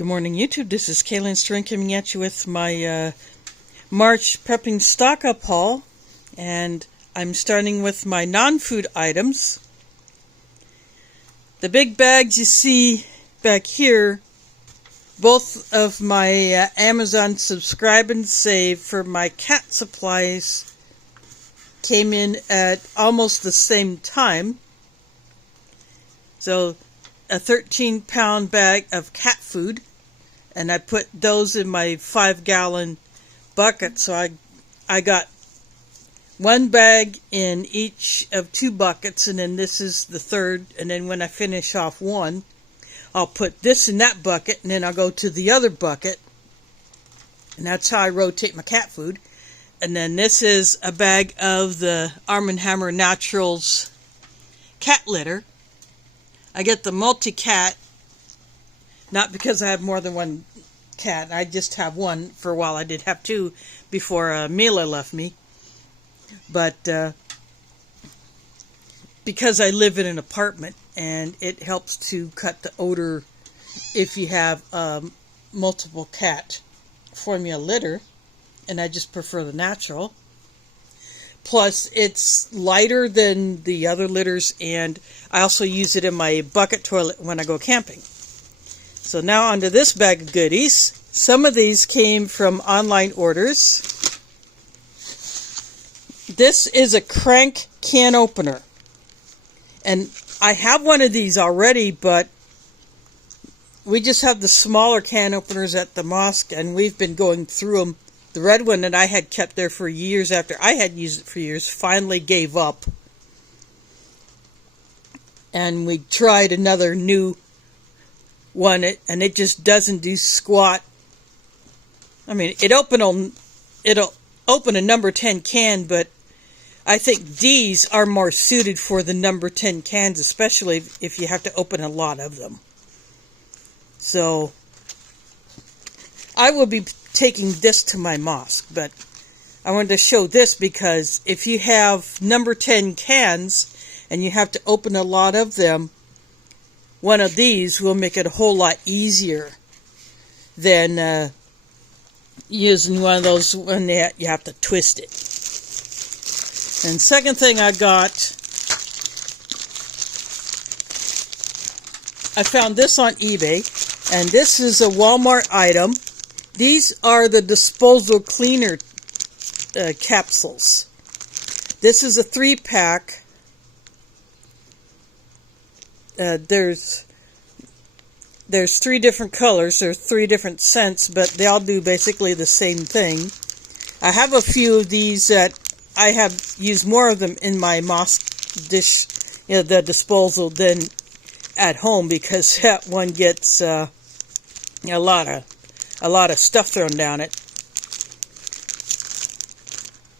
Good morning, YouTube. This is Kaylin String coming at you with my March prepping stock up haul, and I'm starting with my non-food items. The big bags you see back here, both of my Amazon subscribe and save for my cat supplies came in at almost the same time. So a 13-pound bag of cat food, and I put those in my 5-gallon bucket. So I got one bag in each of 2 buckets, and then this is the third. And then when I finish off one, I'll put this in that bucket, and then I'll go to the other bucket. And that's how I rotate my cat food. And then this is a bag of the Arm & Hammer Naturals cat litter. I get the multi-cat, not because I have more than one cat. I just have one for a while. I did have 2 before Mila left me. But because I live in an apartment, and it helps to cut the odor if you have multiple cat formula litter, and I just prefer the natural. Plus, it's lighter than the other litters, and I also use it in my bucket toilet when I go camping. So now onto this bag of goodies. Some of these came from online orders. This is a crank can opener. And I have one of these already, but we just have the smaller can openers at the mosque, and we've been going through them. The red one that I had kept there for years after I had used it for years finally gave up. And we tried another new one, and it just doesn't do squat. I mean, it'll open a number 10 can, but I think these are more suited for the number 10 cans, especially if you have to open a lot of them. So I will be taking this to my mosque, but I wanted to show this because if you have number 10 cans and you have to open a lot of them, one of these will make it a whole lot easier than using one of those when you have to twist it. And second thing I got, I found this on eBay, and this is a Walmart item. These are the disposal cleaner capsules. This is a 3-pack. There's 3 different colors. There's 3 different scents, but they all do basically the same thing. I have a few of these that I have used more of them in my mosque dish, the disposal, than at home, because that one gets a lot of stuff thrown down it.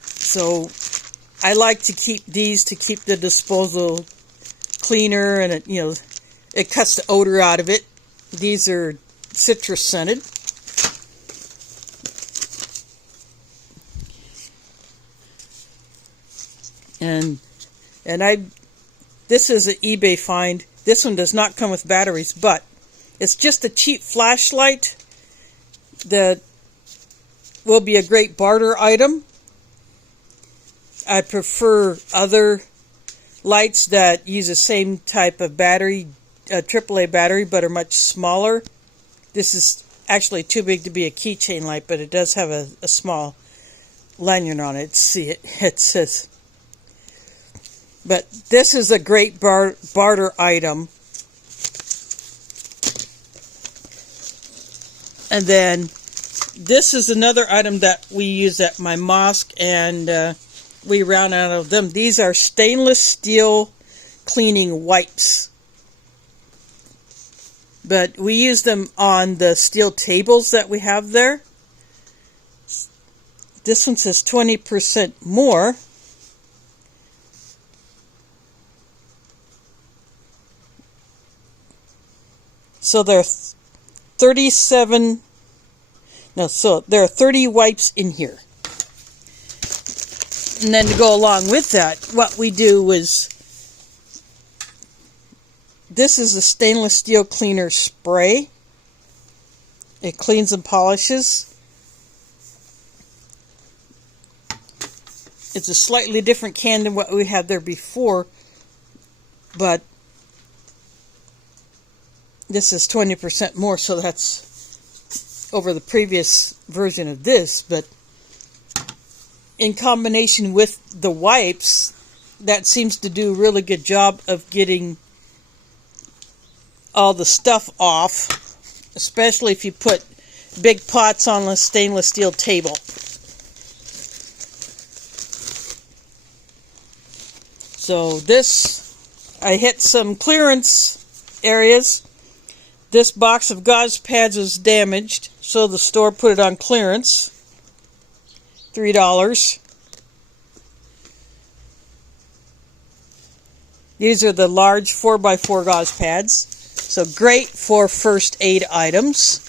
So I like to keep these to keep the disposal cleaner, and it cuts the odor out of it. These are citrus scented. And this is an eBay find. This one does not come with batteries, but it's just a cheap flashlight that will be a great barter item. I prefer other lights that use the same type of battery, AAA battery, but are much smaller. This is actually too big to be a keychain light, but it does have a small lanyard on it. See, it says. But this is a great barter item. And then this is another item that we use at my mosque, and we ran out of them. These are stainless steel cleaning wipes. But we use them on the steel tables that we have there. This one says 20% more. So there are there are 30 wipes in here. And then to go along with that, what we do is This is a stainless steel cleaner spray. It cleans and polishes. It's a slightly different can than what we had there before, but this is 20% more, so that's over the previous version of this. But in combination with the wipes, that seems to do a really good job of getting all the stuff off, especially if you put big pots on a stainless steel table. So this, I hit some clearance areas. This box of gauze pads was damaged, so the store put it on clearance. $3. These are the large 4x4 gauze pads. So great for first aid items.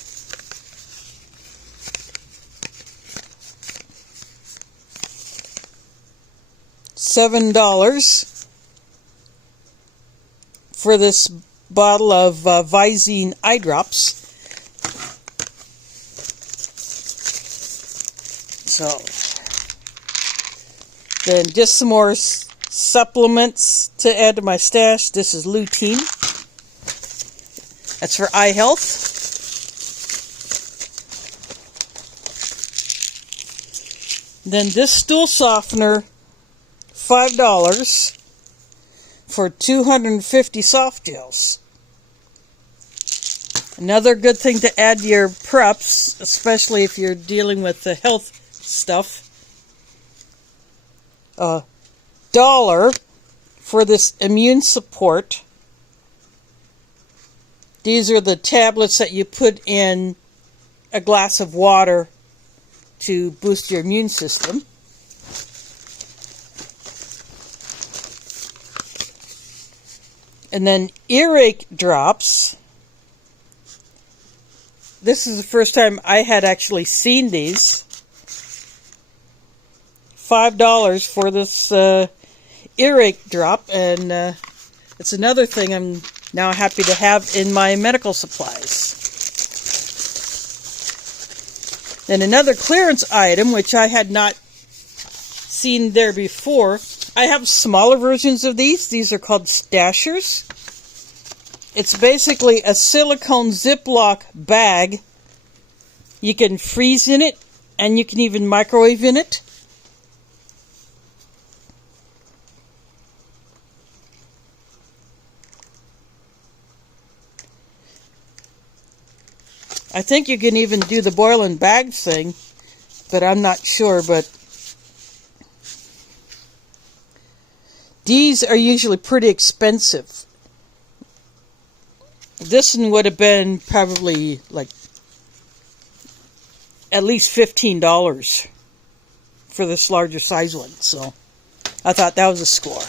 $7 for this bottle of Visine eye drops. So then just some more supplements to add to my stash. This is lutein. That's for eye health. Then this stool softener, $5 for 250 soft gels. Another good thing to add to your preps, especially if you're dealing with the health stuff. $1 for this immune support. These are the tablets that you put in a glass of water to boost your immune system. And then earache drops. This is the first time I had actually seen these. $5 for this earache drop, and it's another thing I'm now happy to have in my medical supplies. Then another clearance item, which I had not seen there before. I have smaller versions of these. These are called stashers. It's basically a silicone Ziploc bag. You can freeze in it, and you can even microwave in it. I think you can even do the boil and bag thing, but I'm not sure. But these are usually pretty expensive. This one would have been probably like at least $15 for this larger size one. So I thought that was a score.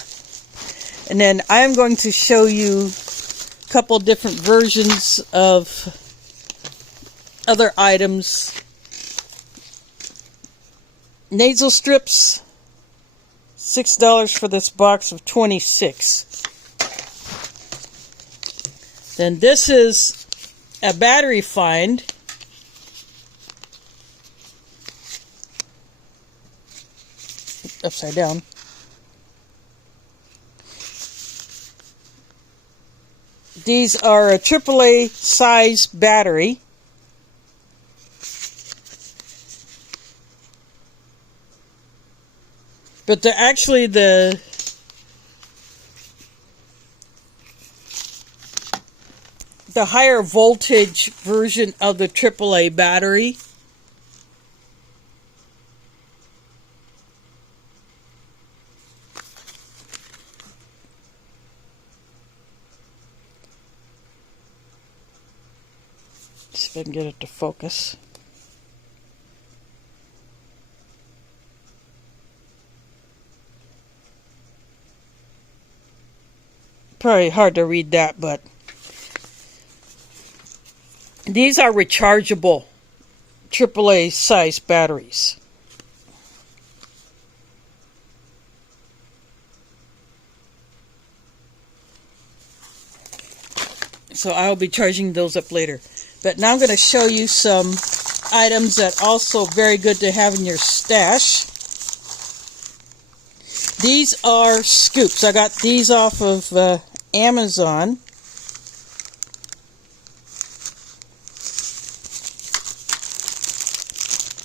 And then I am going to show you a couple different versions of other items. Nasal strips, $6 for this box of 26. Then this is a battery find. Upside down. These are a AAA size battery. But they're actually the higher voltage version of the AAA battery. See if I can get it to focus. Probably hard to read that, but these are rechargeable AAA size batteries. So I'll be charging those up later. But now I'm going to show you some items that also very good to have in your stash. These are scoops. I got these off of Amazon.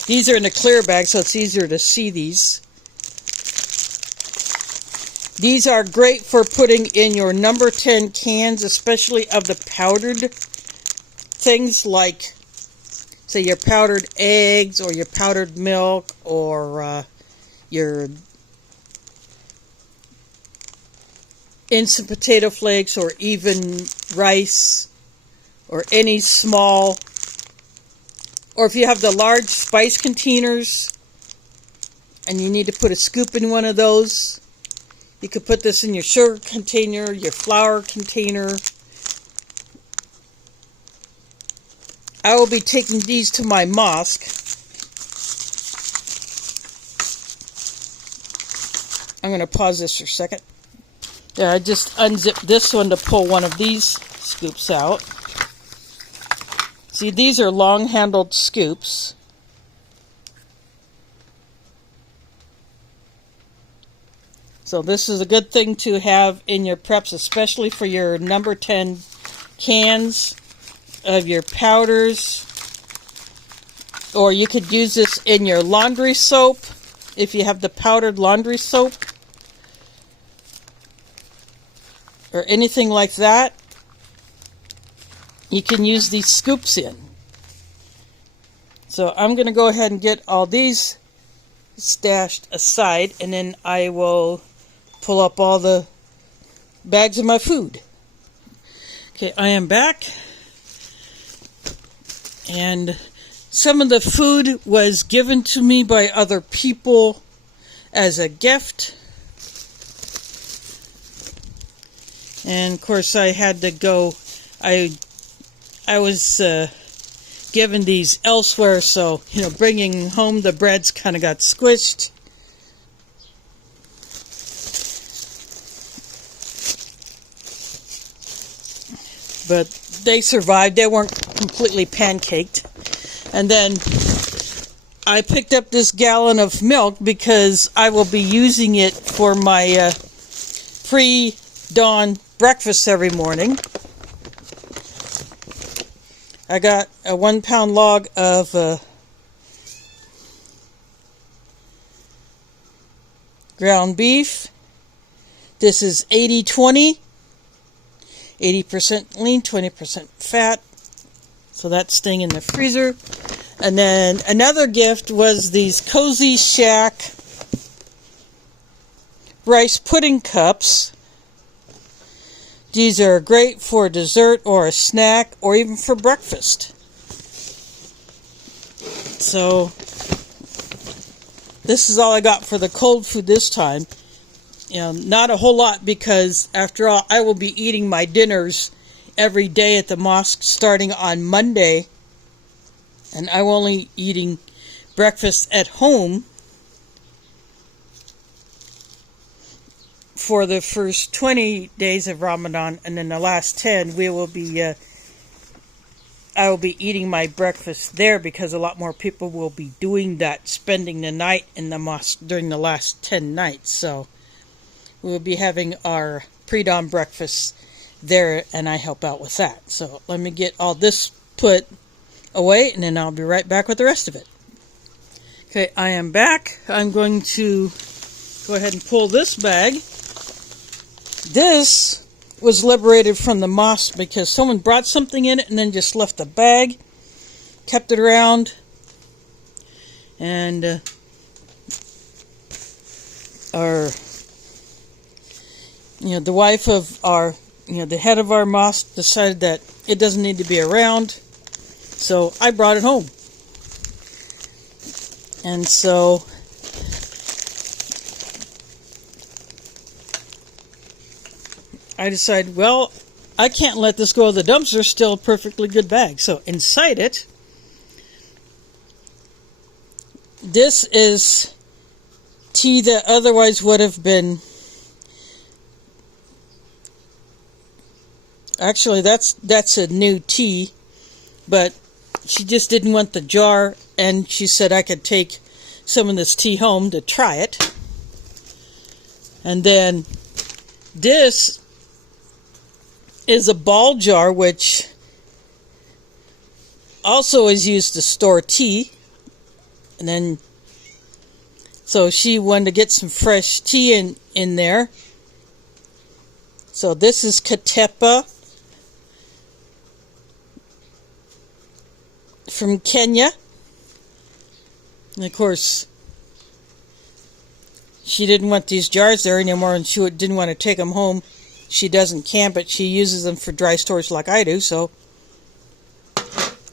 These are in a clear bag, so it's easier to see these. These are great for putting in your number 10 cans, especially of the powdered things like, say, your powdered eggs or your powdered milk or your instant potato flakes or even rice or any small, or if you have the large spice containers and you need to put a scoop in one of those, you could put this in your sugar container, your flour container. I will be taking these to my mosque. I'm going to pause this for a second. Yeah, I just unzipped this one to pull one of these scoops out. See, these are long-handled scoops. So this is a good thing to have in your preps, especially for your number 10 cans of your powders. Or you could use this in your laundry soap, if you have the powdered laundry soap. Or anything like that. You can use these scoops in. So I'm going to go ahead and get all these stashed aside, and then I will pull up all the bags of my food. Okay, I am back. And some of the food was given to me by other people as a gift. And of course I had to go, I was given these elsewhere, so, bringing home the breads kind of got squished. But they survived. They weren't completely pancaked. And then I picked up this gallon of milk because I will be using it for my pre-dawn breakfast every morning. I got a 1 pound log of ground beef. This is 80-20. 80% lean, 20% fat. So that's staying in the freezer. And then another gift was these Cozy Shack rice pudding cups. These are great for dessert or a snack or even for breakfast. So this is all I got for the cold food this time. Not a whole lot, because after all, I will be eating my dinners every day at the mosque starting on Monday. And I'm only eating breakfast at home for the first 20 days of Ramadan, and then the last 10 I will be eating my breakfast there, because a lot more people will be doing that, spending the night in the mosque during the last 10 nights. So we will be having our pre-dawn breakfast there, and I help out with that. So let me get all this put away, and then I'll be right back with the rest of it. Okay, I am back. I'm going to go ahead and pull this bag. This was liberated from the mosque because someone brought something in it and then just left the bag, kept it around, and the wife of our, the head of our mosque decided that it doesn't need to be around, so I brought it home. And so I decided, well, I can't let this go to the dumpster. Still a perfectly good bag. So inside it, this is tea that otherwise would have been, actually that's a new tea. but she just didn't want the jar, and she said I could take some of this tea home to try it. And then this is a ball jar, which also is used to store tea. And then, so she wanted to get some fresh tea in there. So this is Katepa from Kenya. And of course, she didn't want these jars there anymore, and she didn't want to take them home. She doesn't camp, but she uses them for dry storage like I do, so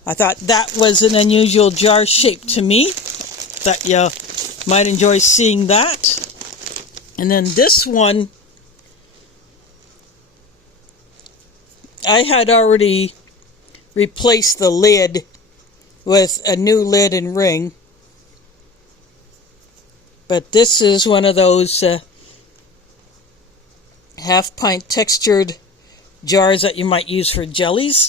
I thought that was an unusual jar shape to me. Thought you might enjoy seeing that. And then this one, I had already replaced the lid with a new lid and ring. But this is one of those half-pint textured jars that you might use for jellies.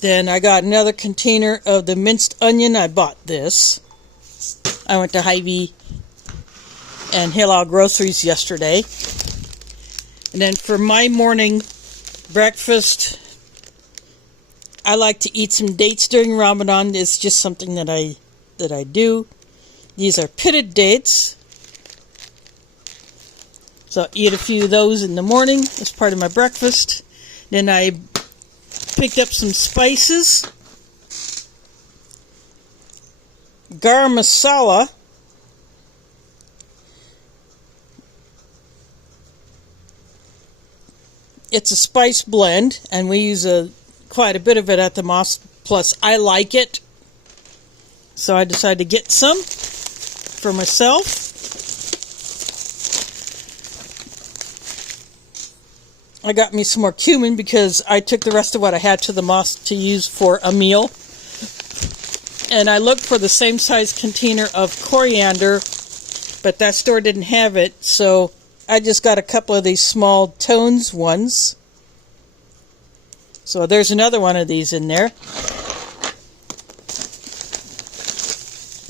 Then I got another container of the minced onion. I bought this. I went to Hy-Vee and Halal Groceries yesterday. And then for my morning breakfast, I like to eat some dates during Ramadan. It's just something that I do. These are pitted dates. So I'll eat a few of those in the morning as part of my breakfast. Then I picked up some spices. Garam masala. It's a spice blend, and we use quite a bit of it at the mosque. Plus, I like it, so I decided to get some for myself. I got me some more cumin because I took the rest of what I had to the mosque to use for a meal. And I looked for the same size container of coriander, but that store didn't have it, so I just got a couple of these small tones ones. So there's another one of these in there.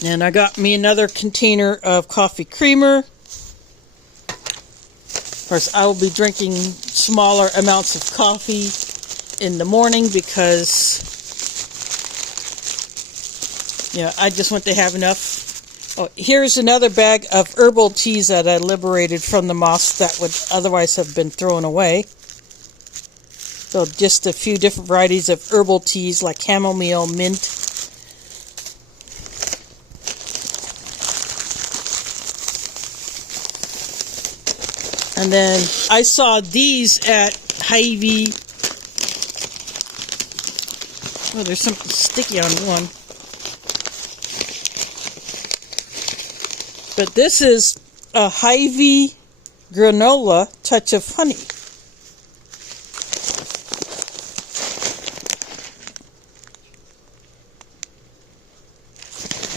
And I got me another container of coffee creamer. Of course, I will be drinking smaller amounts of coffee in the morning because, I just want to have enough. Oh, here's another bag of herbal teas that I liberated from the mosque that would otherwise have been thrown away. So just a few different varieties of herbal teas like chamomile, mint. And then I saw these at Hy-Vee. Oh, there's something sticky on one. But this is a Hy-Vee granola touch of honey.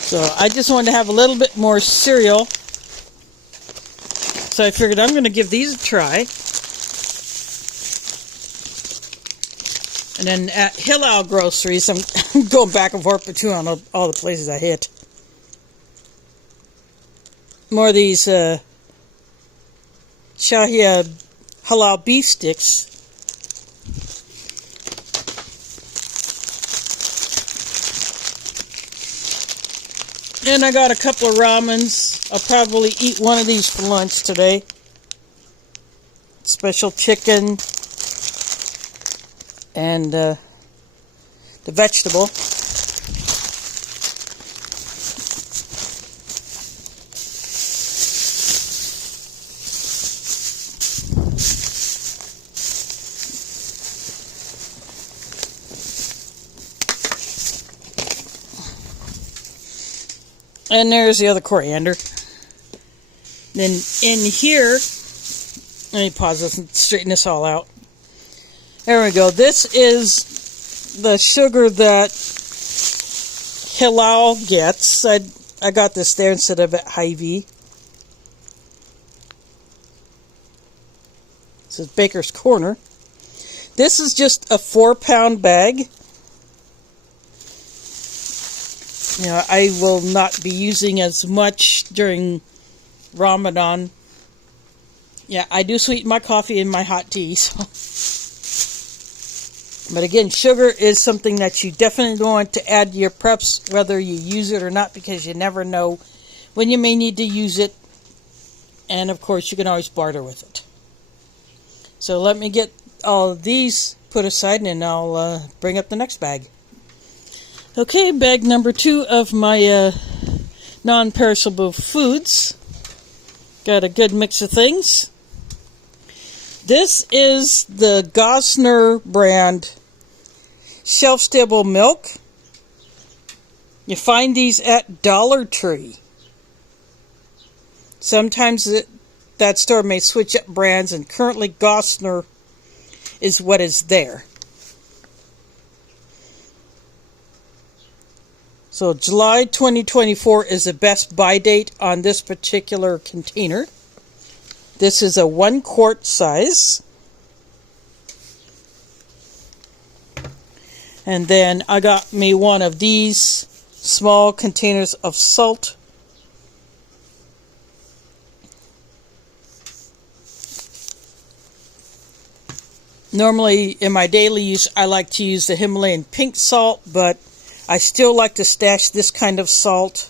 So I just wanted to have a little bit more cereal. So I figured I'm going to give these a try. And then at Halal Groceries, I'm going back and forth between all the places I hit. More of these Shahia halal beef sticks. And I got a couple of ramens. I'll probably eat one of these for lunch today. Special chicken and the vegetable. And there's the other coriander. Then in here, let me pause this and straighten this all out. There we go. This is the sugar that Halal gets. I got this there instead of at Hy-Vee. This is Baker's Corner. This is just a 4-pound bag. You know, I will not be using as much during Ramadan. Yeah, I do sweeten my coffee and my hot tea. So. But again, sugar is something that you definitely want to add to your preps, whether you use it or not, because you never know when you may need to use it. And of course, you can always barter with it. So let me get all of these put aside, and then I'll bring up the next bag. Okay, bag number 2 of my non-perishable foods. Got a good mix of things. This is the Gosner brand shelf-stable milk. You find these at Dollar Tree. Sometimes that store may switch up brands, and currently Gosner is what is there. So July 2024 is the best buy date on this particular container. This is a 1 quart size. And then I got me one of these small containers of salt. Normally in my daily use I like to use the Himalayan pink salt, but I still like to stash this kind of salt.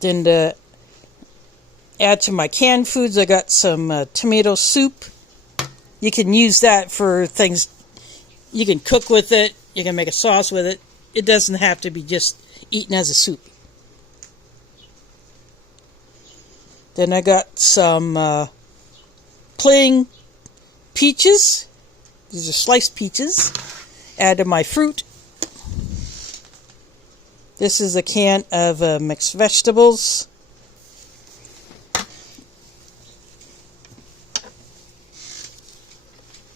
Then to add to my canned foods, I got some tomato soup. You can use that for things. You can cook with it. You can make a sauce with it. It doesn't have to be just eaten as a soup. Then I got some plain peaches. These are sliced peaches. Add to my fruit. This is a can of mixed vegetables.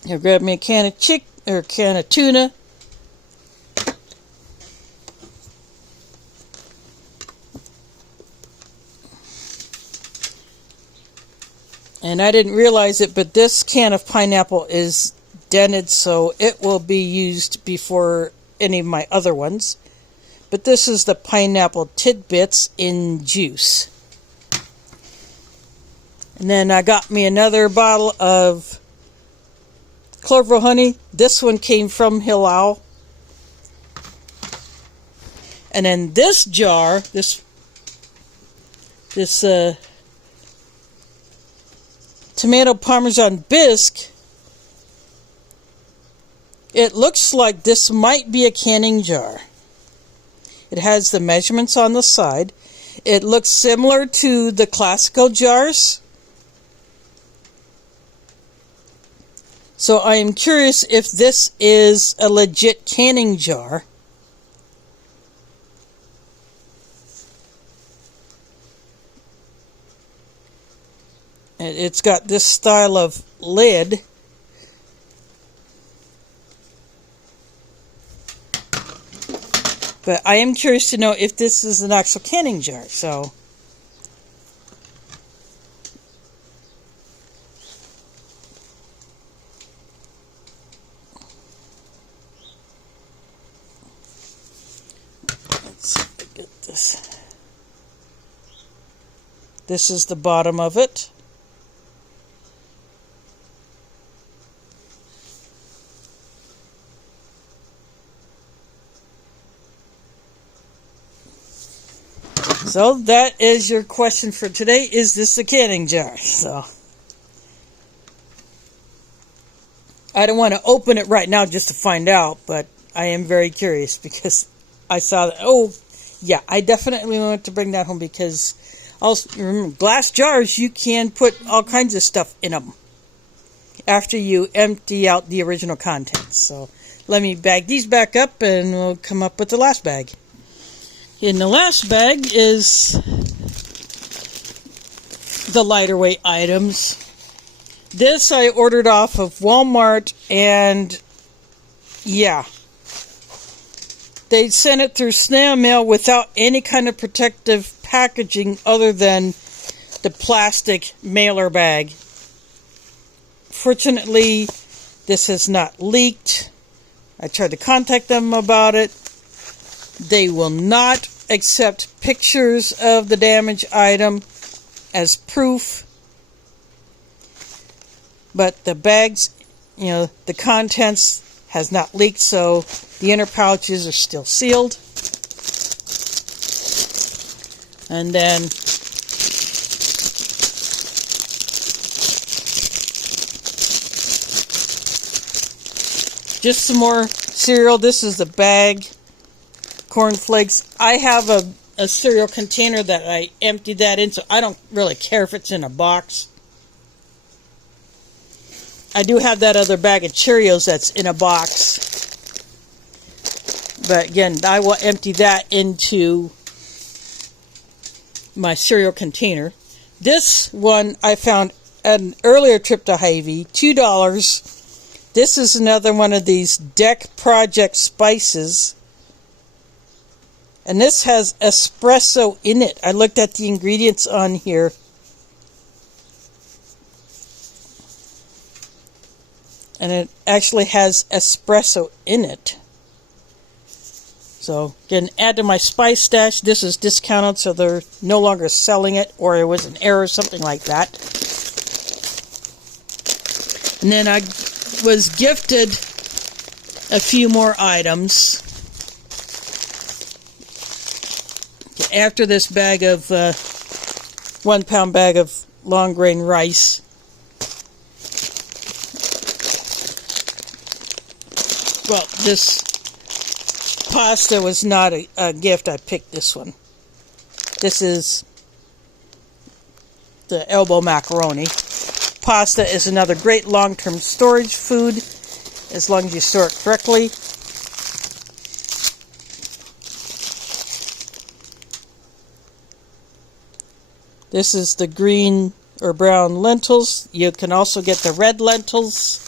Here, grab me a can of tuna. And I didn't realize it, but this can of pineapple is dented, so it will be used before any of my other ones. But this is the pineapple tidbits in juice. And then I got me another bottle of Clover honey. This one came from Hilal. And then this jar, this tomato parmesan bisque, it looks like this might be a canning jar. It has the measurements on the side. It looks similar to the classical jars. So I am curious if this is a legit canning jar. It's got this style of lid. But I am curious to know if this is an actual canning jar. So let's see if I get this. This is the bottom of it. So that is your question for today. Is this a canning jar? So I don't want to open it right now just to find out, but I am very curious because I saw that. Oh, yeah, I definitely want to bring that home because also remember, glass jars, you can put all kinds of stuff in them after you empty out the original contents. So let me bag these back up and we'll come up with the last bag. In the last bag is the lighter weight items. This I ordered off of Walmart, and yeah, they sent it through snail mail without any kind of protective packaging other than the plastic mailer bag. Fortunately, this has not leaked. I tried to contact them about it. They will not accept pictures of the damaged item as proof. But the bags, the contents has not leaked, so the inner pouches are still sealed. And then just some more cereal. This is the bag. Cornflakes. I have a cereal container that I emptied that in, so I don't really care if it's in a box. I do have that other bag of Cheerios that's in a box. But again, I will empty that into my cereal container. This one I found an earlier trip to Hy-Vee, $2. This is another one of these Deck Project spices. And this has espresso in it. I looked at the ingredients on here. And it actually has espresso in it. So, again, add to my spice stash. This is discounted, so they're no longer selling it, or it was an error or something like that. And then I was gifted a few more items. After this bag of 1 pound bag of long grain rice. Well, this pasta was not a gift. I picked this one. This is the elbow macaroni. Pasta is another great long-term storage food, as long as you store it correctly. This is the green or brown lentils. You can also get the red lentils,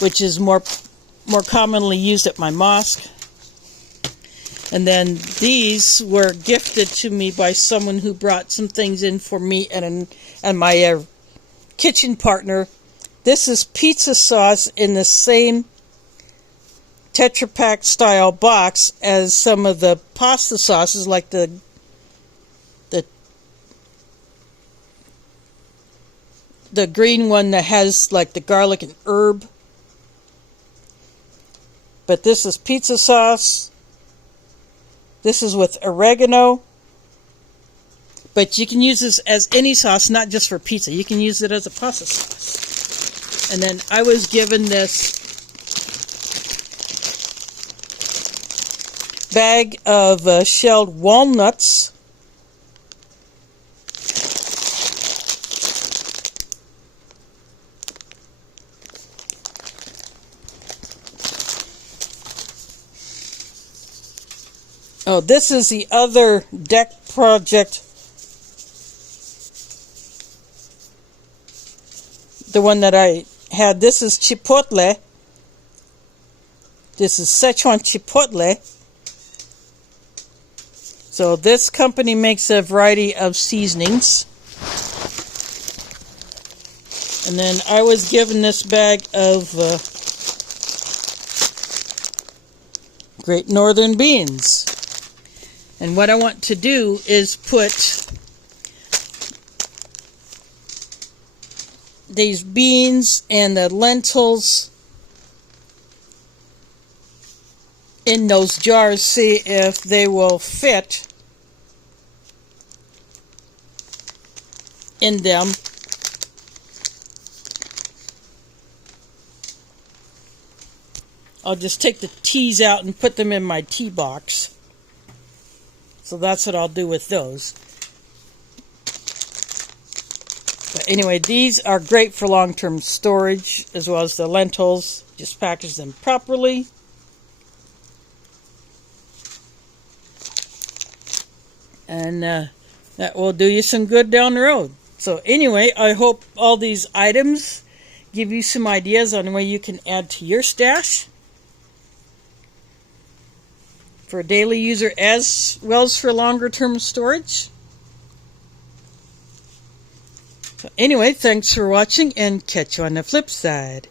which is more commonly used at my mosque. And then these were gifted to me by someone who brought some things in for me and my kitchen partner. This is pizza sauce in the same Tetra Pak style box as some of the pasta sauces, like the green one that has like the garlic and herb. But this is pizza sauce. This is with oregano. But you can use this as any sauce, not just for pizza. You can use it as a pasta sauce. And then I was given this bag of shelled walnuts. Oh, this is the other Deck Project. The one that I had. This is chipotle. This is Szechuan chipotle. So this company makes a variety of seasonings. And then I was given this bag of Great Northern beans. And what I want to do is put these beans and the lentils in those jars, see if they will fit in them. I'll just take the teas out and put them in my tea box. So that's what I'll do with those. But anyway, these are great for long-term storage, as well as the lentils. Just package them properly. And that will do you some good down the road. So anyway, I hope all these items give you some ideas on the way you can add to your stash for a daily user as well as for longer term storage. So anyway, thanks for watching and catch you on the flip side.